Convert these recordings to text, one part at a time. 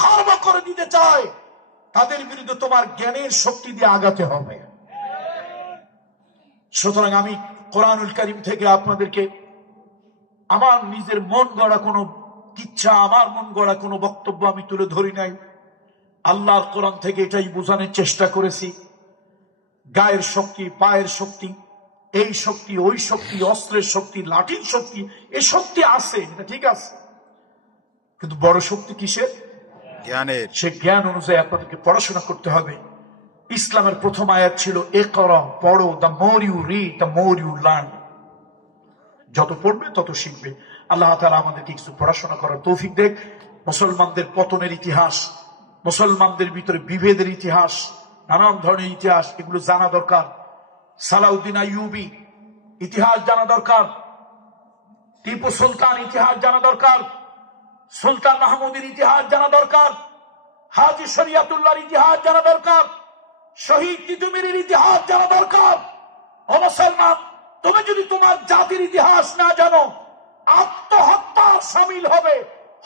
খর্ব করে দিতে চায় তাদের বিরুদ্ধে তোমার জ্ঞানের শক্তি দিয়ে আগাতে হবে। সুতরাং আমি কোরআনুল কারীম থেকে আপনাদেরকে আমার নিজের মন গড়া কোনো কিচ্ছা, আমার মন গড়া কোনো বক্তব্য আমি তুলে ধরি নাই। আল্লাহর কোরআন থেকে এটাই বোঝানোর চেষ্টা করেছি, গায়ের শক্তি, পায়ের শক্তি, এই শক্তি, ওই শক্তি, অস্ত্রের শক্তি, লাঠির শক্তি, এই শক্তি আছে, এটা ঠিক আছে, কিন্তু বড় শক্তি কিসের? জ্ঞানের। সে জ্ঞান অনুযায়ী আপনাদেরকে পড়াশোনা করতে হবে। ইসলামের প্রথম আয়াত ছিল ইকরা, পড়ো, the more you read the more you learn. যত পড়বে তত শিখবে। আল্লাহ তাআলা আমাদেরকে কিছু পড়াশোনা করার তৌফিক দেখ। মুসলমানদের পতনের ইতিহাস, মুসলমানদের ভিতরে বিভেদের ইতিহাস, নানান ধরনের ইতিহাস, এগুলো জানা দরকার। সালাউদ্দিন আইয়ুবী ইতিহাস জানা দরকার, টিপু সুলতান ইতিহাস জানা দরকার, সুলতান মাহমুদের ইতিহাস জানা দরকার, হাজী শরিয়াতুল্লাহর ইতিহাস জানা দরকার, শহীদ তিতুমীরের ইতিহাস জানা দরকার। ও মুসলমান, তুমি যদি তোমার জাতির ইতিহাস না জানো, আত্মহত্যার সামিল হবে।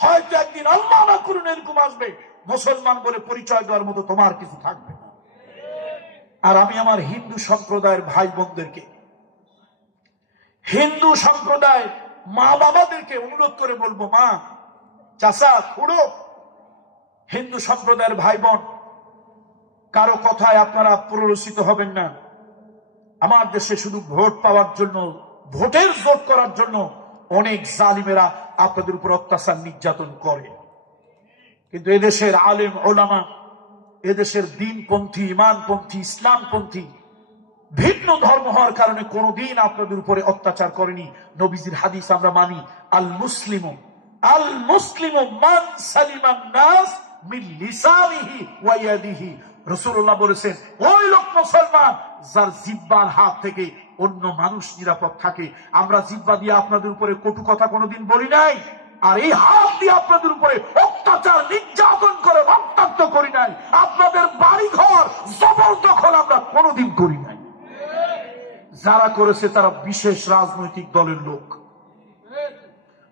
হয়তো একদিন আল্লাহ না করুন এরকম আসবে, মুসলমান বলে পরিচয় দেওয়ার মতো তোমার কিছু থাকবে না। আর আমি আমার হিন্দু সম্প্রদায়ের ভাই বোনদেরকে, হিন্দু সম্প্রদায়ের মা বাবাদেরকে অনুরোধ করে বলবো, মা, চাচা, খুড়ো, হিন্দু সম্প্রদায়ের ভাই বোন, কারো কথায় আপনারা প্ররোচিত হবেন না। আমার দেশে শুধু ভোট পাওয়ার জন্য, ভোটের জোট করার জন্য অনেক জালিমেরা আপনাদের উপর অত্যাচার নির্যাতন করে, কিন্তু এদেশের আলেম ওলামা, এদেশের দিনপন্থী, ইমানপন্থী, ইসলামপন্থী, ভিন্ন ধর্ম হওয়ার কারণে কোনদিন আপনাদের উপরে অত্যাচার করেনি। নবীজির হাদিস আমরা মানি, আল মুসলিমু মান সালিমান নাস মিন লিসানিহি ওয়া ইয়াদিহি। রাসূলুল্লাহ বলেছেন, ওই লোক মুসলমান যার জিহ্বার হাত থেকে অন্য মানুষ নিরাপদ থাকে। আমরা জিহ্বা দিয়ে আপনাদের উপরে কটু কথা কোনোদিন বলি নাই, আর এই হাত দিয়ে আপনাদের উপরে অত্যাচার নির্যাতন করে রক্তাক্ত করি নাই। আপনাদের বাড়ি ঘর জবরদখল আমরা কোনোদিন করি নাই। যারা করেছে তারা বিশেষ রাজনৈতিক দলের লোক।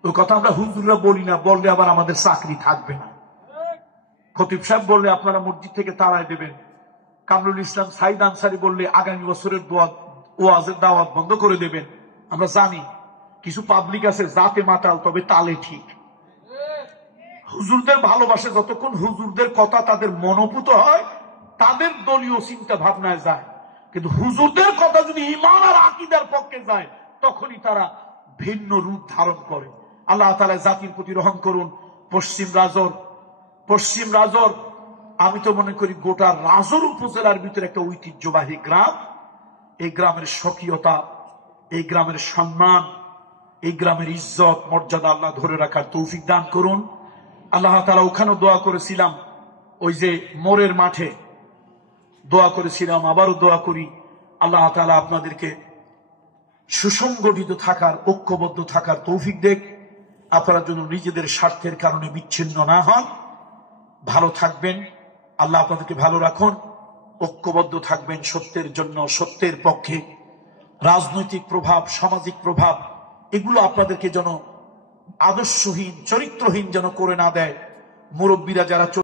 ওই কথা আমরা হুজুররা বলি না, বললে আবার আমাদের চাকরি থাকবে না। খতিব সাহেব বললে আপনারা মসজিদ থেকে তাড়ায় দেবেন, কামরুল ইসলাম সাইদ আনসারী বললে আগামী বছরের ওয়াজের দাওয়াত বন্ধ করে দেবেন। আমরা জানি কিছু পাবলিক আছে জাতে মাতাল, তবে তালে ঠিক। হুজুরদের ভালোবাসে, যতক্ষণ হুজুরদের কথা তাদের মনোভূত হয়, তাদের দলীয় চিন্তা ভাবনায় যায়, কিন্তু হুজুরদের কথা যদি ঈমান আর আকীদার পক্ষে যায়, তখনই তারা ভিন্ন রূপ ধারণ করে। আল্লাহ তাআলা জাতির প্রতি রহম করুন। পশ্চিম রাজর, আমি তো মনে করি গোটা রাজর উপজেলার ভিতরে একটা ঐতিহ্যবাহী গ্রাম। এই গ্রামের স্বকীয়তা, এই গ্রামের সম্মান, এই গ্রামের ইজ্জত মর্যাদা আল্লাহ ধরে রাখার তৌফিক দান করুন। আল্লাহ তাআলা ওখানেও দোয়া করেছিলাম, ওই যে মোরের মাঠে দোয়া করেছিলাম, আবারও দোয়া করি, আল্লাহ তাআলা আপনাদেরকে সুসংগঠিত থাকার, ঐক্যবদ্ধ থাকার তৌফিক দেখ। আপনারা যেন নিজেদের স্বার্থের কারণে বিচ্ছিন্ন না হন। ভালো থাকবেন, আল্লাহ আপনাদেরকে ভালো রাখুন। ঐক্যবদ্ধ থাকবেন সত্যের জন্য, সত্যের পক্ষে। রাজনৈতিক প্রভাব, সামাজিক প্রভাব, এগুলো আপনাদেরকে যেন আদর্শহীন, চরিত্রহীন যেন করে না দেয়। মুরব্বীরা যারা